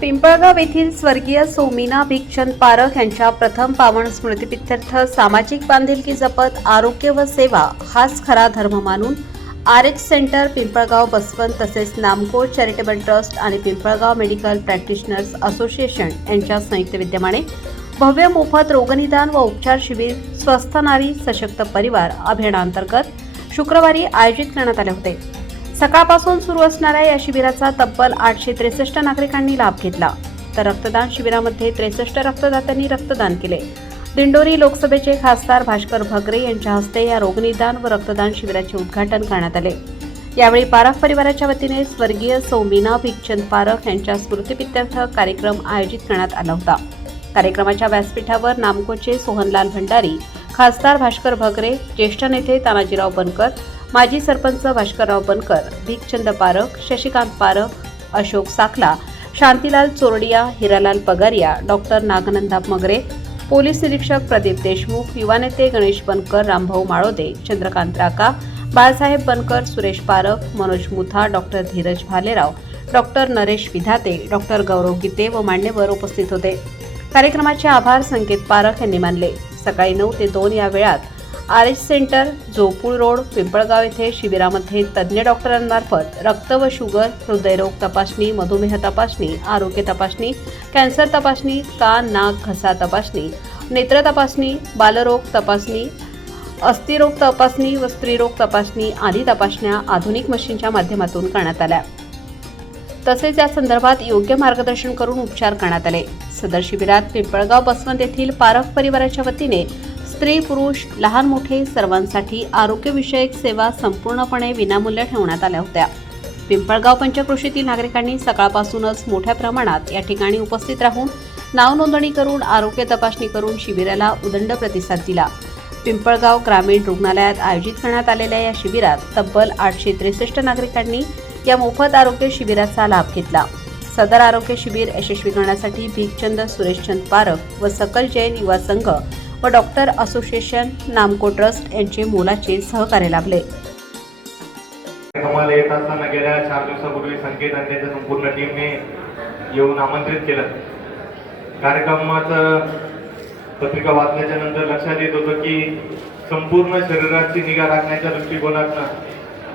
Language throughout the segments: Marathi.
पिंपळगाव येथील स्वर्गीय सोमिना भिक्षण पारख यांच्या प्रथम पावन स्मृतिपित्यर्थ सामाजिक बांधिलकी जपत आरोग्य व सेवा हाच खरा धर्म मानून R H centre Pimpalgaon Baswant तसेच नामको चॅरिटेबल ट्रस्ट आणि पिंपळगाव मेडिकल प्रॅक्टिशनर्स असोसिएशन यांच्या संयुक्त विद्यमाने भव्य मोफत रोगनिदान व उपचार शिबिर स्वस्थ नारी सशक्त परिवार अभियानांतर्गत शुक्रवारी आयोजित करण्यात आले होते. सकाळपासून सुरू असणाऱ्या या शिबिराचा तब्बल आठशे त्रेसष्ट नागरिकांनी लाभ घेतला. तर रक्तदान शिबिरामध्ये त्रेसष्ट रक्तदात्यांनी रक्तदान केले. दिंडोरी लोकसभेचे खासदार भास्कर भगरे यांच्या हस्ते या रोगनिदान व रक्तदान शिबिराचे उद्घाटन करण्यात आले. यावेळी पारख परिवाराच्या वतीने स्वर्गीय सौमिना भिकचंद पारख यांच्या स्मृतिप्रित्यर्थ कार्यक्रम आयोजित करण्यात आला होता. कार्यक्रमाच्या व्यासपीठावर नामकोचे सोहनलाल भंडारी खासदार भास्कर भगरे ज्येष्ठ नेते तानाजीराव बनकर माजी सरपंच भास्करराव बनकर भिकचंद पारख शशिकांत पारख अशोक साखला शांतीलाल चोरडिया हिरालाल पगारिया डॉक्टर नागनंदा मगरे पोलीस निरीक्षक प्रदीप देशमुख युवा नेते Ganesh Bankar Rambhau Malode Chandrakant Raka Balasaheb Bankar Suresh Parakh Manoj Mutha doctor Dheeraj Bhalerao doctor Naresh Vidhate doctor Gaurav Gite व मान्यवर उपस्थित होते. कार्यक्रमाचे आभार संकेत पारख यांनी मानले. सकाळी नऊ ते दोन या वेळात R S centre Jopul road Pimpalgaon येथे शिबिरामध्ये तज्ज्ञ डॉक्टरांमार्फत रक्त व शुगर हृदयरोग तपासणी मधुमेह तपासणी आरोग्य तपासणी कॅन्सर तपासणी कान नाक घसा तपासणी नेत्र तपासणी बालरोग तपासणी अस्थिरोग तपासणी व स्त्रीरोग तपासणी आदी तपासण्या आधुनिक मशीनच्या माध्यमातून करण्यात आल्या. तसेच या संदर्भात योग्य मार्गदर्शन करून उपचार करण्यात आले. सदर शिबिरात पिंपळगाव बसवंत येथील पारख परिवाराच्या वतीने स्त्री पुरुष लहान मोठे सर्वांसाठी आरोग्यविषयक सेवा संपूर्णपणे विनामूल्य ठेवण्यात आल्या होत्या. पिंपळगाव पंचकृषीतील नागरिकांनी सकाळपासूनच मोठ्या प्रमाणात या ठिकाणी उपस्थित राहून नावनोंदणी करून आरोग्य तपासणी करून शिबिराला उदंड प्रतिसाद दिला. पिंपळगाव ग्रामीण रुग्णालयात आयोजित करण्यात आलेल्या या शिबिरात तब्बल आठशे त्रेसष्ट नागरिकांनी या मोफत आरोग्य शिबिराचा लाभ घेतला. सदर आरोग्य शिबिर यशस्वी करण्यासाठी भीकचंद सुरेशचंद पारख व सकल जैन युवा संघ व डॉक्टर असोसिएशन नामको ट्रस्ट यांचे मोलाचे सहकार्य लाभले. कार्यक्रमाला येत असताना गेल्या चार दिवसापूर्वी संकेत आणि त्याच्या संपूर्ण टीमने येऊन आमंत्रित केलं. कार्यक्रमाचं पत्रिका वाचल्याच्या नंतर लक्षात येत होतं की संपूर्ण शरीराची निगा राखण्याच्या दृष्टिकोनातनं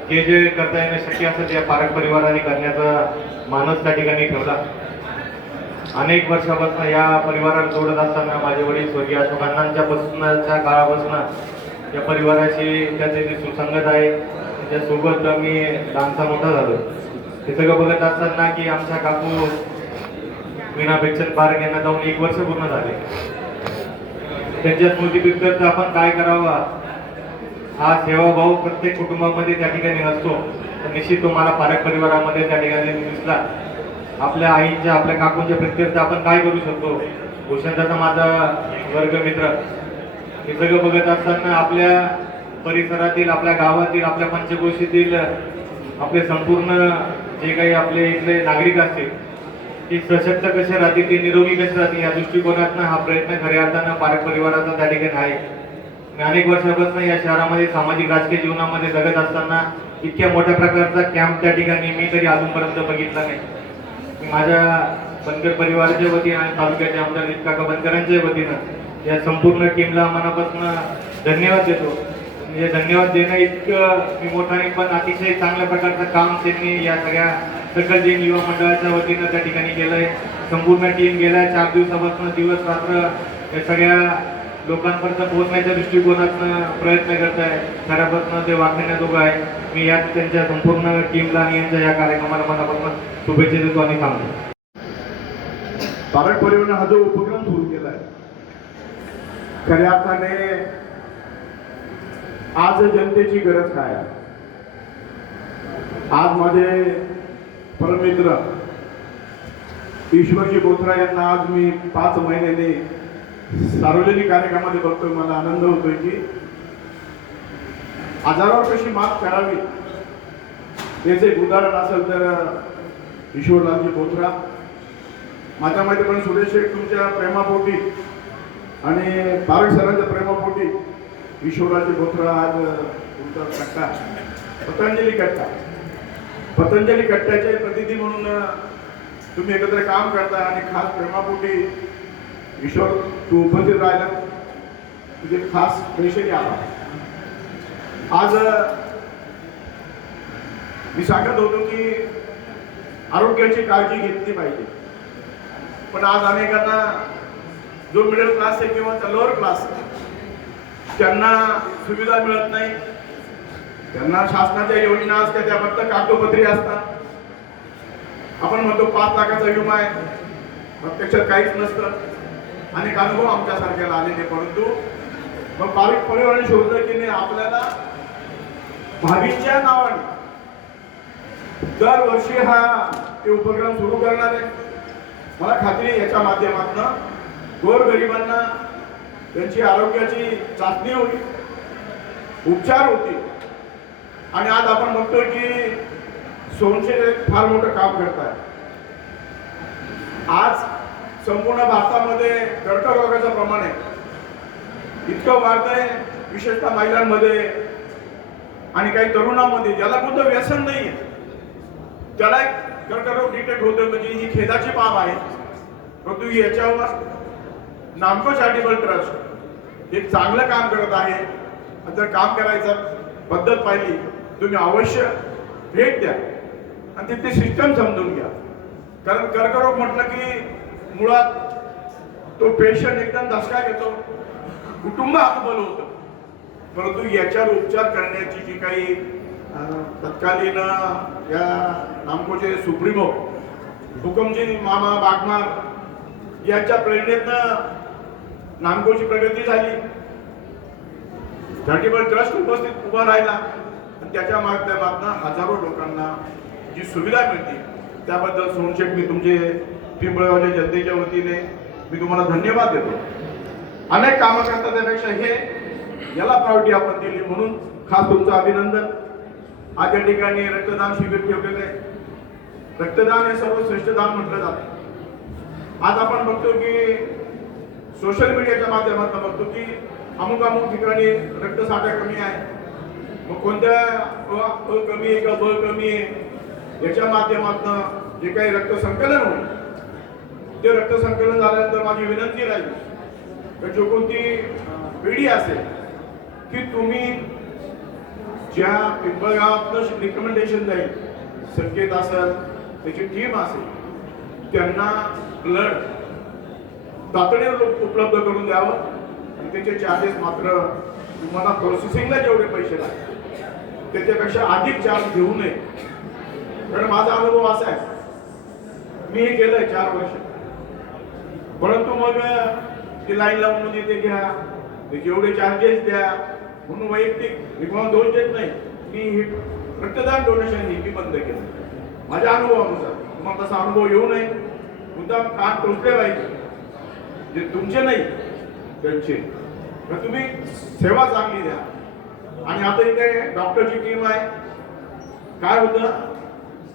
हे जे करता येणं शक्य असं त्या पारक परिवाराने करण्याचा मानस त्या ठिकाणी ठेवला. अनेक वर्षापासून या परिवाराला जोडत असताना माझे वडील स्वर्गीय अशोकांनांच्या पासूनच्या काळापासून या परिवाराशी त्याचे जे सुसंगत आहे त्याच्यासोबत मी लहानसा मोठा झालो. हे सगळं बघत असताना की आमच्या काकू मीना बेचन पार्क यांना जाऊन एक वर्ष पूर्ण झाले. त्यांच्या स्मृतीप्रित्यर्थ आपण काय करावा? हा सेवाभाव प्रत्येक कुटुंबामध्ये त्या ठिकाणी असतो तर निश्चित तुम्हाला पारक परिवारामध्ये त्या ठिकाणी दिसला. आपल्या आईच्या आपल्या काकूंच्या प्रत्यर्थ आपण काय करू शकतो? भूषणदाचा माझा वर्ग मित्र हे सगळं बघत असताना आपल्या परिसरातील आपल्या गावातील आपल्या पंचकोशीतील आपले संपूर्ण जे काही आपले इथले नागरिक असतील ते सशक्त कसे राहतील ते निरोगी कसे राहतील या दृष्टिकोनातनं हा प्रयत्न खऱ्या अर्थानं पारक परिवाराचा त्या ठिकाणी आहे. मी अनेक वर्षापासून या शहरामध्ये सामाजिक राजकीय जीवनामध्ये जगत असताना इतक्या मोठ्या प्रकारचा कॅम्प त्या ठिकाणी मी तरी अजूनपर्यंत बघितला नाही. माझ्या बनकर परिवाराच्या वतीनं आणि तालुक्याच्या आमदार काका बनकरांच्या वतीनं या संपूर्ण टीमला मनापासून धन्यवाद देतो. म्हणजे धन्यवाद देणं इतकं मी मोठाने पण अतिशय चांगल्या प्रकारचं काम त्यांनी या सगळ्या सकल जैन युवा मंडळाच्या वतीनं त्या ठिकाणी केलंय. संपूर्ण टीम गेल्या चार दिवसापासून दिवस रात्र या सगळ्या लोकांपर्यंत पोहोचण्याच्या दृष्टिकोनातनं प्रयत्न करत आहे खऱ्यापासून ते वाचण्याजोगं आहे. मी यात त्यांच्या संपूर्ण टीमला आणि यांच्या या कार्यक्रमाला मनापासून शुभेच्छा देतो आणि सांगतो. पारक परिवहन हा जो उपक्रम सुरू केलाय खऱ्या अर्थाने आज जनतेची गरज काय आज माझे परमित्र ईश्वरजी बोथरा यांना आज मी पाच महिन्याने सार्वजनिक कार्यक्रमामध्ये बघतोय मला आनंद होतोय की आजारावर कशी मात करावी. त्याचं एक उदाहरण असेल तर ईश्वरलालजी बोथरा माझ्या माहिती पण सुरेश शेठ तुमच्या प्रेमापोटी आणि पारक सरांच्या प्रेमापोटी ईश्वरलालजी बोथरा आज तुमचा कट्टा पतंजली कट्टा. पतंजली कट्ट्याचे प्रतिनिधी म्हणून तुम्ही एकत्र काम करता आणि खास प्रेमापोटी ईश्वर तू उपस्थित राहिला. तुझे खास पैसे आला आज मी सांगत होतो की आरोग्याची काळजी घेतली पाहिजे. पण आज अनेकांना जो मिडल क्लास आहे किंवा लोअर क्लास त्यांना सुविधा मिळत नाही. त्यांना शासनाच्या योजना असतात त्या फक्त कागदोपत्री असतात. आपण म्हणतो पाच लाखाचा विमा आहे. प्रत्यक्षात काहीच नसतं. अनेक अनुभव आमच्यासारख्याला आलेले परंतु मग पारिक परिवाराने शोधलं की नाही आपल्याला भावीच्या नावाने दरवर्षी हा ते उपक्रम सुरू करणार आहे. मला खात्री याच्या माध्यमातून गोरगरिबांना त्यांची आरोग्याची चाचणी होती उपचार होते आणि आज आपण बघतोय की सोनशे एक फार मोठं काम करत आहे आज संपूर्ण भारतामध्ये कर्करोगाचं प्रमाण आहे. इतकं वाढतंय विशेषतः महिलांमध्ये आणि काही तरुणांमध्ये ज्याला कोणतं व्यसन नाही आहे त्याला एक कर्करोग डिटेक्ट होतो म्हणजे ही खेदाची बाब आहे. परंतु याच्यावर नामको चॅरिटेबल ट्रस्ट हे चांगलं काम करत आहे. जर काम करायचं पद्धत पाहिली तुम्ही अवश्य भेट द्या. आणि तिथे सिस्टम समजून घ्या. कारण कर्करोग म्हटलं की मुळात तो पेशंट एकदम धसका घेतो. कुटुंब हातबल होतं. परंतु याच्यावर उपचार करण्याची जी काही तत्कालीन या नामकोचे सुप्रिमो हुकमजी मामा बागमार यांच्या प्रेरणेतनं नामकोची प्रगती झाली. चॅरिटेबल ट्रस्ट उपस्थित उभा राहिला. त्याच्या माध्यमातून हजारो लोकांना जी सुविधा मिळते त्याबद्दल सोनशेठ मी तुमचे पिंपळगावच्या जनतेच्या वतीने मी तुम्हाला धन्यवाद देतो. अनेक कामं करता त्यापेक्षा हे याला प्रायोरिटी आपण दिली. म्हणून खास तुमचं अभिनंदन. आज या ठिकाणी रक्तदान शिबिर ठेवलेलं आहे. रक्तदान हे सर्वश्रेष्ठ दान म्हटलं जातं. आज आपण बघतो की सोशल मीडियाच्या माध्यमातून बघतो की अमुक अमुक ठिकाणी रक्तसाठा कमी आहे. मग कोणत्या अ कमी आहे का ब कमी आहे? याच्या माध्यमातून जे काही रक्त संकलन होईल ते रक्त संकलन झाल्यानंतर माझी विनंती राहील जो कोणती पिढी असेल की तुम्ही ज्या पिंपळगावातनं रिकमेंडेशन जाईल संकेत असेल त्याची टीम असेल त्यांना ब्लड तातडीने उपलब्ध करून द्यावं आणि त्याचे चार्जेस मात्र तुम्हाला प्रोसेसिंगला जेवढे पैसे लागतात त्याच्यापेक्षा अधिक चार्ज घेऊ नये. कारण माझा अनुभव असा आहे मी हे केलंय चार वर्ष. परंतु मग ती लाईन लावून म्हणजे ते घ्या. जेवढे चार्जेस द्या. म्हणून वैयक्तिक मी कोणाला दोष देत नाही. मी हे रक्तदान डोनेशन हे मी बंद केलं. माझ्या अनुभवानुसार. तुम्हाला तसा अनुभव येऊ नये. मुद्दाम कान टोचले पाहिजे. जे तुमचे नाही त्यांचे. तर तुम्ही सेवा चांगली द्या. आणि आता इथे डॉक्टरची टीम आहे. काय होतं?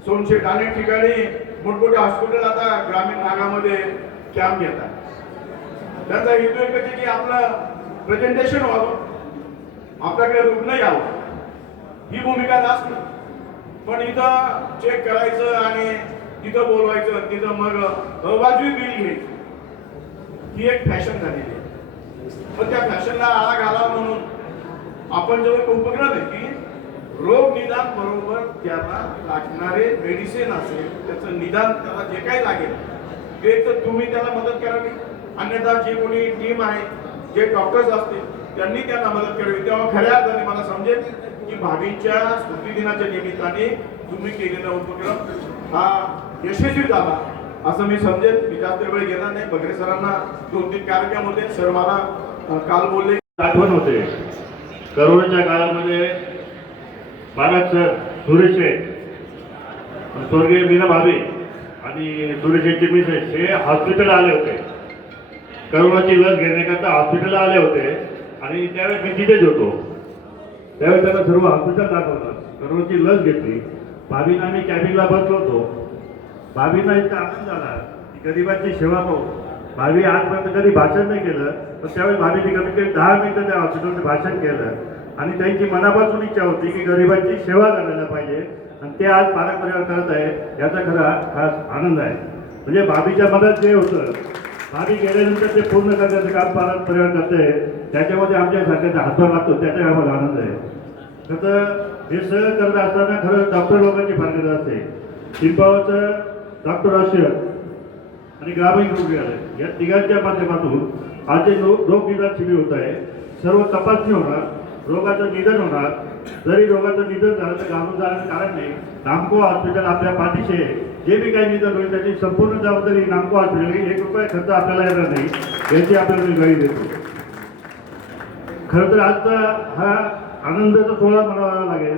सोनशेट अनेक ठिकाणी मोठमोठे हॉस्पिटल आता ग्रामीण भागामध्ये कॅम्प घेतात त्याचा हेतू एकच आहे की आपलं प्रेझेंटेशन व्हावं. आपल्याकडे रुग्ण यावं. ही भूमिका जास्त पण इथं चेक करायचं आणि तिथं बोलवायचं तिथं मग अबाजूही बिल घ्यायचं ही एक फॅशन झालेली आहे. पण त्या फॅशनला आळा घालावा म्हणून आपण जो एक उपक्रम आहे की रोग निदान बरोबर त्याला लागणारे मेडिसिन असेल त्याचं निदान त्याला जे काही लागेल ते तर तुम्ही त्याला मदत करावी अन्यथा जी कोणी टीम आहे जे डॉक्टर्स असतील त्यांनी त्यांना मदत करावी. तेव्हा खऱ्या अर्थाने मला समजेल की भावीच्या स्मृतिदिनाच्या निमित्ताने तुम्ही केलेला उपक्रम हा यशस्वी झाला. असं मी समजेल. मी जास्त वेळ घेणार नाही. बगरे सरांना दोन तीन कार्यक्रम होते. सर मला काल बोलले आठवण होते. करोनाच्या काळामध्ये बालक सर सुरेश स्वर्गीय मीना भावे आणि सुरेश मिसेस हे हॉस्पिटल आले होते. करोनाची लस घेण्याकरता हॉस्पिटलला आले होते. आणि त्यावेळेस मी तिथेच होतो. त्यावेळेस त्यांना सर्व हॉस्पिटल दाखवलं. करोनाची लस घेतली. भाभीनं आम्ही कॅबिनला बसलो होतो. भाभींना इतका आनंद झाला. की गरिबांची सेवा पाहू भावी आजपर्यंत कधी भाषण नाही केलं पण त्यावेळी भाभीने कमीत कमी दहा मिनिटं त्या हॉस्पिटलमध्ये भाषण केलं. आणि त्यांची मनापासून इच्छा होती की गरिबांची सेवा करायला पाहिजे. आणि ते आज पारंपरिक परिवार करत आहे याचा खरा खास आनंद आहे. म्हणजे भाभीच्या मनात जे होतं भाभी गेल्यानंतर ते पूर्ण करण्याचं काम पारंपरिक परिवार करते त्याच्यामध्ये आमच्या सारख्याचा हातभार लागतो त्याचा आम्हाला आनंद आहे. खरं तर हे सगळं करत असताना खरं डॉक्टर लोकांची फार असते. पिंपावरचं डॉक्टर अशोक आणि ग्रामीण रुग्णालय या तिघांच्या माध्यमातून आज जे रोग रोग निदान शिबिर होत आहे सर्व तपासणी होणार रोगाचं निधन होणार जरी रोगाचं निधन झालं तर घाबरून जाण्याचं कारण नाही. नामको हॉस्पिटल आपल्या पाठीशी आहे. जे बी काही निधन होईल त्याची संपूर्ण जबाबदारी नामको हॉस्पिटल एक रुपये खर्च आपल्याला येणार नाही. याची आपल्याला मी ग्वाही देतो. खरं तर आजचा हा आनंदाचा सोहळा म्हणावा लागेल.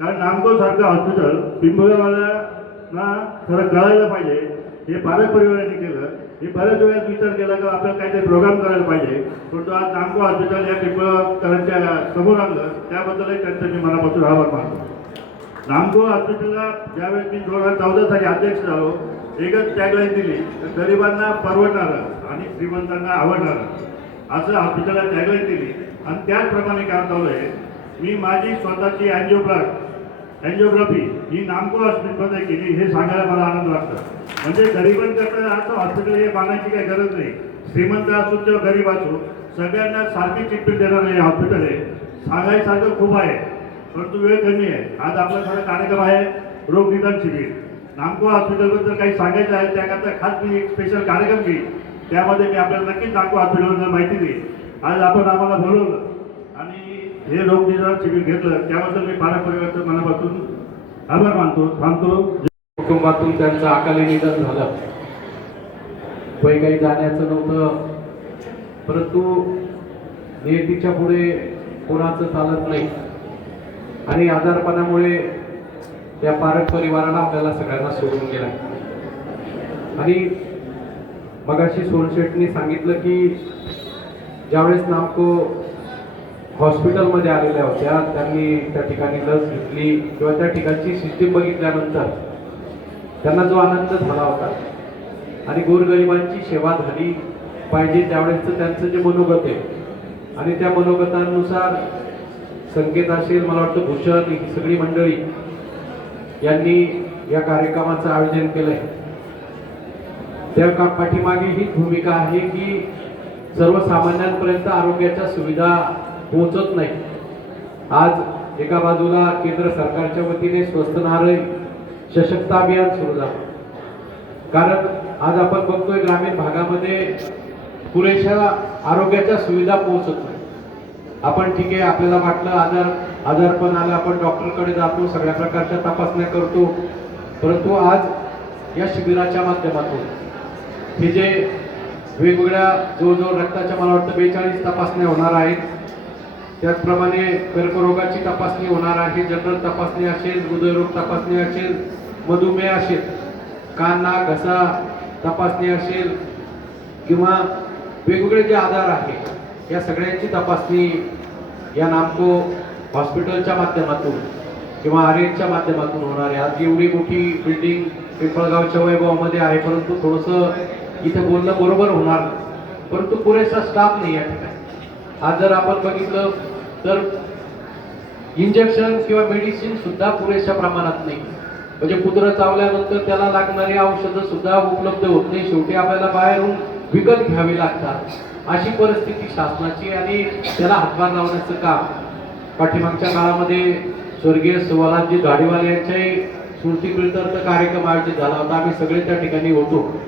कारण नामको सारखं हॉस्पिटल पिंपळवाल्यांना खरं कळायला पाहिजे. हे पालक परिवाराने केलं. मी बऱ्याच वेळेस विचार केला की आपल्याला काहीतरी प्रोग्राम करायला पाहिजे. तो आज नामको हॉस्पिटल या पिंपळकरांच्या समोर आणलं त्याबद्दलही त्यांचं मी मनापासून आभार मानतो. नामको हॉस्पिटलला ज्यावेळेस मी दोन हजार चौदा साली अध्यक्ष झालो एकच टॅगलाईन दिली तर गरिबांना परवडणारं आणि श्रीमंतांना आवडणारं. असं हॉस्पिटलला टॅगलाईन दिली. आणि त्याचप्रमाणे काम चालू आहे. मी माझी स्वतःची अँजिओप्लास्ट अँजिओग्राफी ही नामको हॉस्पिटलमध्ये केली हे सांगायला मला आनंद वाटतो. म्हणजे गरिबांकरता असं हॉस्पिटल हे बांधायची काही गरज नाही. श्रीमंत असो किंवा गरीब असो सगळ्यांना सारखी ट्रीटमेंट देणारं हे हॉस्पिटल आहे. सांगायसारखं खूप आहे परंतु वेळ कमी आहे. आज आपला थोडा कार्यक्रम आहे रोग निदान शिबिर. नामको हॉस्पिटलबद्दल काही सांगायचं आहे त्याकरता खास मी एक स्पेशल कार्यक्रम घेईन. त्यामध्ये मी आपल्याला नक्कीच नामको हॉस्पिटलबद्दल माहिती देईन. आज आपण आम्हाला बोलवलं हे रोग निदान शिबिर घेतलं त्याबद्दल मी पालक मनापासून आभार मानतो थांबतो. कुटुंबातून त्यांचं अकाली निधन झालं. वय काही जाण्याचं नव्हतं परंतु नियतीच्या पुढे कोणाचं चालत नाही. आणि आजारपणामुळे त्या पारक परिवाराला आपल्याला सगळ्यांना सोडून गेला. आणि मगाशी सोनशेटनी सांगितलं की ज्यावेळेस नामको हॉस्पिटलमध्ये आलेल्या होत्या. त्यांनी त्या ठिकाणी लस घेतली किंवा त्या ठिकाणची सिस्टीम बघितल्यानंतर त्यांना जो आनंद झाला होता आणि गोरगरिबांची सेवा झाली पाहिजे त्यावेळेसचं त्यांचं जे मनोगत आहे. आणि त्या मनोगतानुसार संकेत असेल मला वाटतं भूषण ही सगळी मंडळी यांनी या कार्यक्रमाचं आयोजन केलंय. त्या का पाठीमागे ही भूमिका आहे की सर्वसामान्यांपर्यंत आरोग्याच्या सुविधा पोहोचत नाही. आज एका बाजूला केंद्र सरकारच्या वतीने स्वस्त नारळी सशक्त अभियान सुरू झालं. कारण आज आपण बघतोय ग्रामीण भागामध्ये पुरेशा आरोग्याच्या सुविधा पोहोचत नाही. आपण ठीक आहे आपल्याला वाटलं आजार आजारपण आलं आपण डॉक्टरकडे जातो सगळ्या प्रकारच्या तपासण्या करतो. परंतु आज या शिबिराच्या माध्यमातून हे जे वेगवेगळ्या जवळजवळ रक्ताच्या मला वाटतं बेचाळीस तपासण्या होणार आहेत त्याचप्रमाणे कर्करोगाची तपासणी होणार आहे जनरल तपासणी असेल हृदयरोग तपासणी असेल मधुमेह असेल कान नाक घसा तपासणी असेल किंवा वेगवेगळे जे आजार आहेत या सगळ्यांची तपासणी या नामको हॉस्पिटलच्या माध्यमातून किंवा आर माध्यमातून होणार आहे. आज एवढी मोठी बिल्डिंग पिंपळगावच्या वैभवामध्ये आहे परंतु थोडंसं इथं बोलणं बरोबर होणार परंतु पुरेसा स्टाफ नाही या ठिकाणी आज जर आपण बघितलं तर इंजेक्शन किंवा मेडिसिन सुद्धा पुरेशा प्रमाणात नाही. म्हणजे कुत्रं चावल्यानंतर त्याला लागणारी औषधं सुद्धा उपलब्ध होत नाही. शेवटी आपल्याला बाहेरून विकत घ्यावी लागतात. अशी परिस्थिती शासनाची आणि त्याला हातभार लावण्याचं काम. पाठीमागच्या काळामध्ये स्वर्गीय शिवालालजी गाडीवाले यांच्याही स्मृतीप्रित्यर्थ कार्यक्रम आयोजित झाला होता. आम्ही सगळे त्या ठिकाणी होतो.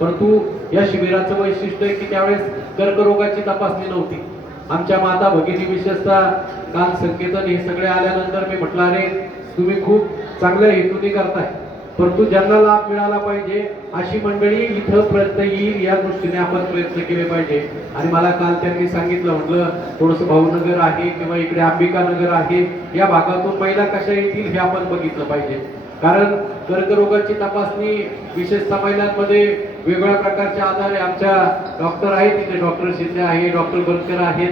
परंतु या शिबिराचं वैशिष्ट्य आहे की त्यावेळेस कर्करोगाची तपासणी नव्हती. आमच्या माता भगिनी विशेषतः काल संकेतन हे सगळे आल्यानंतर मी म्हटलं अरे तुम्ही खूप चांगल्या हेतूने करताय. परंतु ज्यांना लाभ मिळाला पाहिजे अशी मंडळी इथं प्रयत्न येईल या दृष्टीने आपण प्रयत्न केले पाहिजे. आणि मला काल त्यांनी सांगितलं म्हटलं थोडंसं भाऊनगर आहे किंवा इकडे अंबिका नगर आहे या भागातून महिला कशा येतील हे आपण बघितलं पाहिजे. कारण कर्करोगाची तपासणी विशेषतः महिलांमध्ये वेगवेगळ्या प्रकारचे आजार आमच्या डॉक्टर आहेत तिथे डॉक्टर शिंदे आहे डॉक्टर बनकर आहेत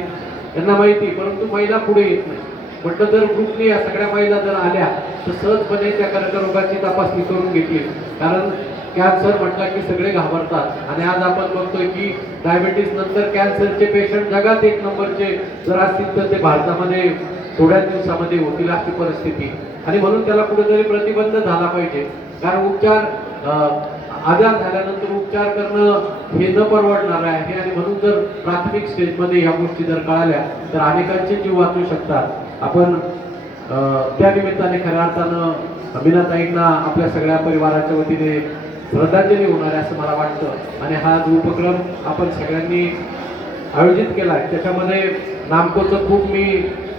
त्यांना माहिती परंतु महिला पुढे येत नाही. म्हटलं जर ग्रुपने या सगळ्या महिला जर आल्या तर सहजपणे त्या कर्करोगाची तपासणी करून घेतली. कारण कॅन्सर म्हटलं की सगळे घाबरतात. आणि आज आपण बघतोय की डायबिटीस नंतर कॅन्सरचे पेशंट जगात एक नंबरचे जर असतील तर ते भारतामध्ये थोड्याच दिवसामध्ये होतील अशी परिस्थिती. आणि म्हणून त्याला कुठेतरी प्रतिबंध झाला पाहिजे. कारण उपचार अं, आजार झाल्यानंतर उपचार करणं हे न परवडणार आहे. आणि म्हणून जर प्राथमिक स्टेजमध्ये या गोष्टी जर कळाल्या तर अनेकांचे जीव वाचू शकतात. आपण त्या निमित्ताने खऱ्या अर्थानं मीनाताईंना आपल्या सगळ्या परिवाराच्या वतीने श्रद्धांजली होणार आहे असं मला वाटतं. आणि हा जो उपक्रम आपण सगळ्यांनी आयोजित केला आहे त्याच्यामध्ये नामकोचं खूप मी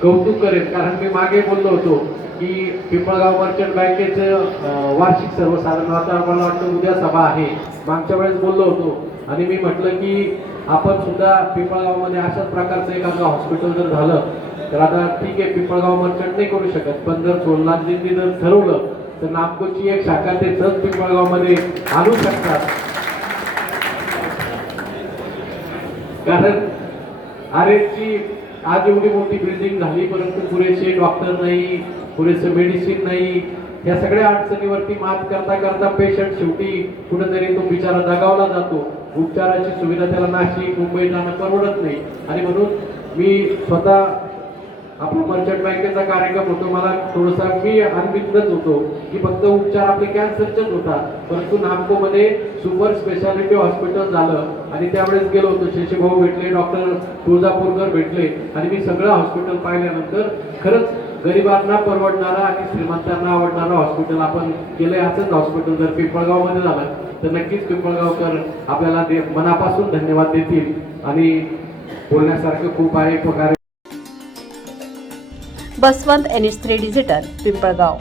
कौतुक करेन. कारण मी मागे बोललो होतो की पिंपळगाव मर्चंट बँकेचं वार्षिक सर्वसाधारण आता मला वाटतं उद्या सभा आहे. मागच्या वेळेस बोललो होतो. आणि मी म्हटलं की आपण सुद्धा पिंपळगावमध्ये अशाच प्रकारचं एखादं हॉस्पिटल जर झालं तर आता ठीक आहे पिंपळगाव मर्चंट नाही करू शकत. पण जर सोलनाथजींनी जर ठरवलं तर नागपूरची एक शाखा ते सहज पिंपळगावमध्ये आणू शकतात. कारण आरेची आज एवढी मोठी बिल्डिंग झाली परंतु पुरेसे डॉक्टर नाही पुरेसे मेडिसिन नाही. या सगळ्या अडचणीवरती मात करता करता पेशंट शेवटी कुठेतरी तो बिचारा दगावला जातो. उपचाराची सुविधा त्याला नाशिक मुंबई जाणं परवडत नाही. आणि म्हणून मी स्वतः आपला मर्चंट बँकेचा कार्यक्रम होतो. मला थोडासा मी अनभिज्ञच होतो. की फक्त उपचार आपले कॅन्सरचेच होता. परंतु नामकोमध्ये सुपर स्पेशालिटी हॉस्पिटल झालं आणि त्यावेळेस गेलो होतो. शशीभाऊ भेटले डॉक्टर तुळजापूरकर भेटले आणि मी सगळं हॉस्पिटल पाहिल्यानंतर खरंच गरिबांना परवडणारा आणि श्रीमंतांना आवडणारं हॉस्पिटल आपण केलंय असंच हॉस्पिटल जर पिंपळगावमध्ये झालं तर नक्कीच पिंपळगावकर आपल्याला दे- मनापासून धन्यवाद देतील. आणि बोलण्यासारखं खूप आहे. प्रकारे Baswant N H three digital Pimpalgaon.